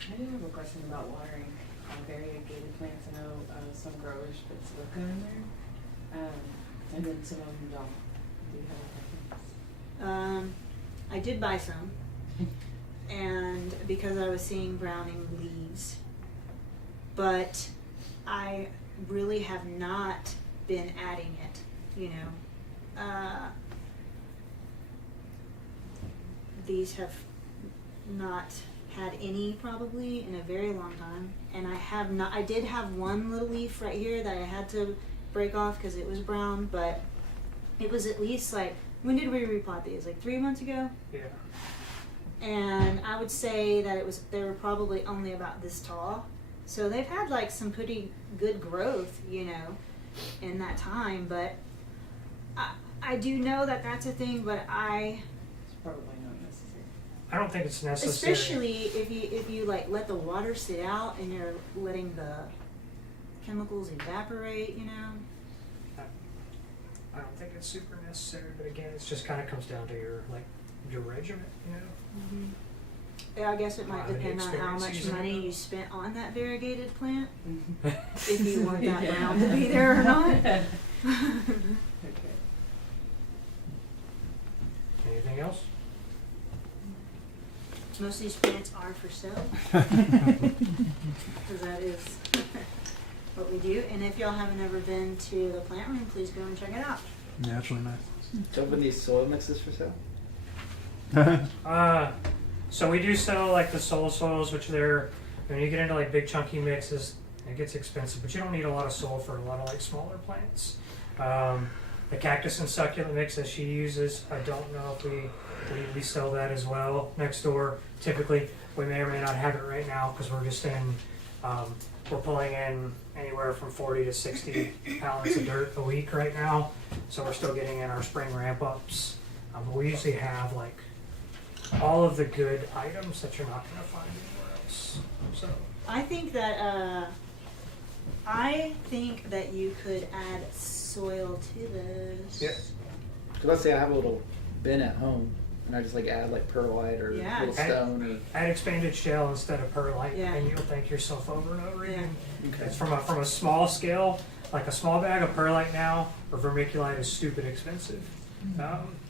I do have a question about watering on variegated plants. I know some growers put silica in there, and then some of them don't. Do you have a preference? I did buy some, and because I was seeing browning leaves, but I really have not been adding it, you know. These have not had any probably in a very long time, and I did have one little leaf right here that I had to break off because it was brown, but it was at least like, when did we repot these? Like 3 months ago? Yeah. And I would say that they were probably only about this tall. So they've had like some pretty good growth, you know, in that time. But I do know that that's a thing, but It's probably not necessary. I don't think it's necessary. especially if you like let the water sit out and you're letting the chemicals evaporate, you know. I don't think it's super necessary, but again, it just kind of comes down to your regimen, you know. Mm-hmm. Yeah, I guess it might How many depend on how experience much using money it? you spent on that variegated plant, Mm-hmm. if you want that Yeah. brown to be there or not. Okay. Anything else? Most of these plants are for sale, because that is what we do. And if y'all haven't ever been to the plant room, please go and check it out. Yeah, it's really nice. Do you open these soil mixes for sale? So we do sell like the soils, which when you get into like big chunky mixes, it gets expensive, but you don't need a lot of soil for a lot of like smaller plants. The cactus and succulent mix that she uses, I don't know if we sell that as well next door. Typically, we may or may not have it right now because we're just we're pulling in anywhere from 40 to 60 pallets of dirt a week right now. So we're still getting in our spring ramp ups. But we usually have like all of the good items that you're not going to find anywhere else. So I think that you could add soil to this. Yeah. Because let's say I have a little bin at home, and I just like add like perlite or Yeah. little stone. add expanded shell instead of perlite, Yeah. and you'll thank yourself over and over Yeah. again. Okay. It's from a small scale. like a small bag of perlite now or vermiculite is stupid expensive.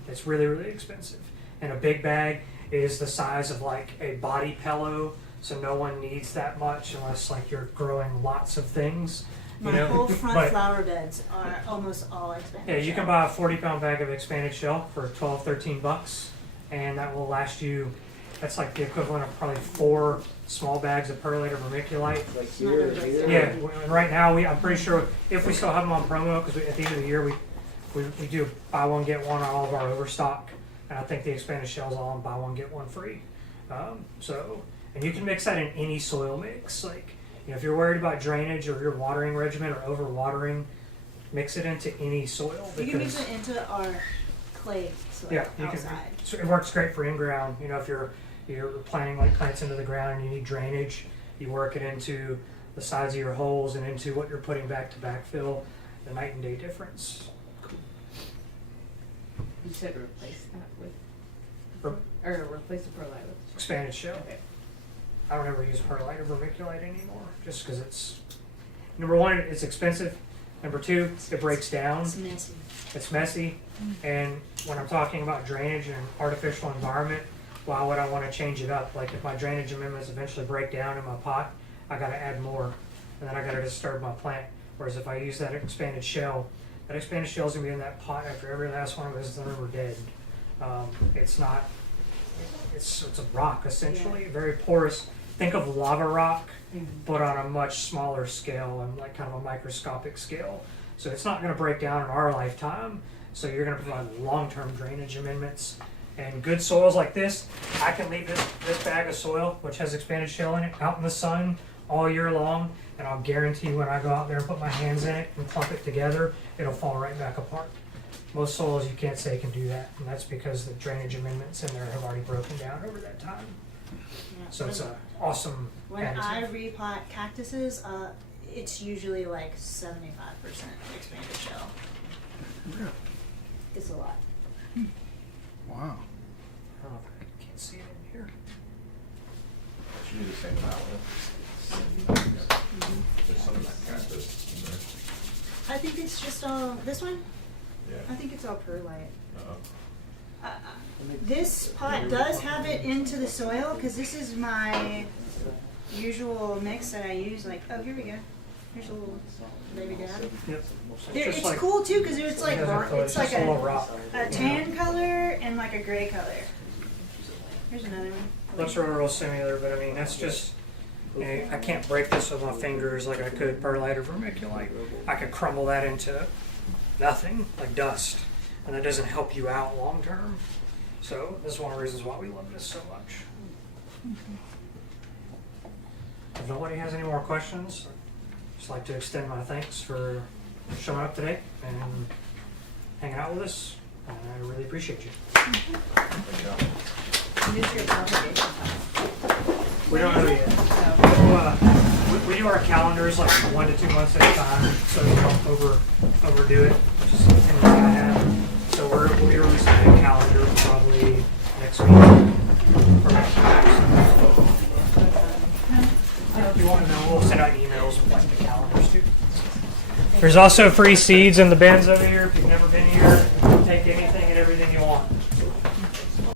It's really, really expensive. And a big bag is the size of like a body pillow, so no one needs that much unless like you're growing lots of things. You My know? whole front But- flower beds are almost all expanded. Yeah, you can shell. buy a 40-pound bag of expanded shell for $12-13, and that will last you. That's like the equivalent of probably 4 small bags of perlite or vermiculite. Like It's not gonna break down. Yeah, and right now I'm pretty sure if we still have them on promo, because at the end of the year we do buy one get one on all of our overstock, and I think the expanded shells all on buy one get one free. And you can mix that in any soil mix. Like, you know, if you're worried about drainage or your watering regimen or over watering, mix it into any soil. You can mix because- it into our clay soil Yeah, you outside. can. So it works great for in ground. You know, if you're planting like plants into the ground and you need drainage, you work it into the sides of your holes and into what you're putting back to backfill. The night and day difference. You said replace that with, Re- or replace the perlite with. Expanded shell. Okay. I don't ever use perlite or vermiculite anymore, just because it's number one, it's expensive. Number two, it breaks down. It's messy. It's messy, and when I'm talking about drainage and artificial environment, why would I want to change it up? Like if my drainage amendments eventually break down in my pot, I got to add more, and then I got to disturb my plant. Whereas if I use that expanded shell is gonna be in that pot after every last one of us is ever dead. It's not. It's a rock essentially, very porous. Think of lava rock, but on a much smaller scale and like kind of a microscopic scale. So it's not going to break down in our lifetime. So you're going to provide long-term drainage amendments. And good soils like this, I can leave this bag of soil, which has expanded shell in it, out in the sun all year long. And I'll guarantee when I go out there and put my hands in it and clump it together, it'll fall right back apart. Most soils you can't say can do that. And that's because the drainage amendments in there have already broken down over that time. Yeah. So it's an awesome When additive. I repot cactuses, it's usually like 75% expanded shell. It's a lot. Wow. I don't know if I can't see it in here. Should do the same amount. There's some of that cactus in there. I think it's just all this one. Yeah. I think it's all perlite. Uh-oh. This pot does have it into the soil because this is my usual mix that I use. Like, oh, here we go. Here's a little baby dad. Yep. It's just like- cool too because it's like It doesn't feel- it's like just a little rock. a tan color and like a gray color. Here's another one. Looks real similar, but I mean that's just. You know, I can't break this with my fingers like I could perlite or vermiculite. I could crumble that into nothing, like dust, and that doesn't help you out long term. So this is one of the reasons why we love this so much. If nobody has any more questions, I'd just like to extend my thanks for showing up today and hanging out with us. And I really appreciate you. We don't know yet. We do our calendars like 1 to 2 months at a time, so we don't overdo it, which is something that I have. So we'll be releasing a calendar probably next week. Or next week. So if you want to know, we'll send out emails with like the calendars too. There's also free seeds in the bins over here if you've